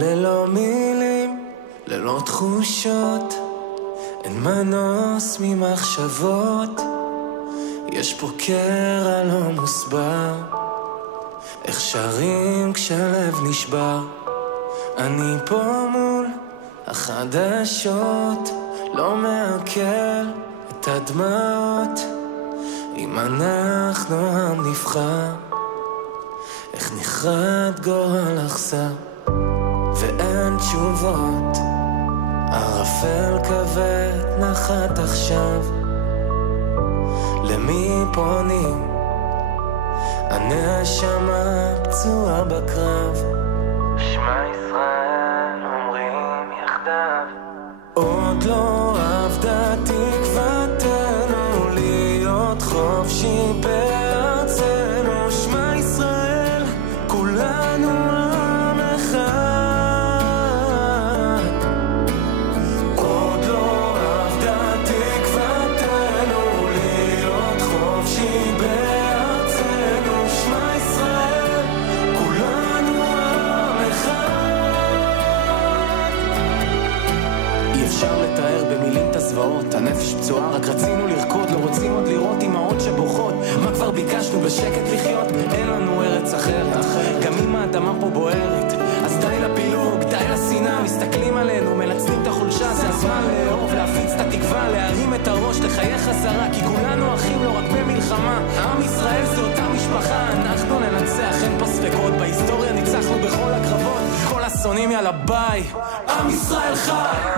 ללא מילים, ללא תחושות, אין מנוס ממחשבות. יש פה קרע לא מוסבר, איך שרים כשהלב נשבר. אני פה מול החדשות, לא מעכל את הדמעות. אם אנחנו עם נבחר, איך נחרד גורל אכזר, ואין תשובות. ערפל כבד נחת עכשיו, למי פונים? הנשמה פצועה בקרב. שמע ישראל אומרים יחדיו, עוד לא עבדה תקוותנו להיות חופשי בארצנו. שמע ישראל, כולנו עם אחד. עוד לא עבדה תקוותנו להיות חופשי בארצנו. שמע ישראל, כולנו עם אחד. אי אפשר לתאר במילים את הזוועות, הנפש פצועה, רק רצינו לרקוד, לא רוצים עוד לראות אמהות שבוכות. מה כבר ביקשנו? בשקט לחיות, אין לנו ארץ אחרת. גם אם האדמה פה בוערת, אז די לפילוג, די לשנאה. מסתכלים עלינו, מנצלים את החולשה, זה הזמן לאהוב, להפיץ את התקווה, להרים את הראש, לחייך חזרה, כי כולנו אחים, לא רק במלחמה. עם ישראל זה אותה משפחה, אנחנו ננצח, אין פה ספקות, בהיסטוריה ניצחנו בכל הקרבות, כל השונאים יאללה ביי, עם ישראל חי.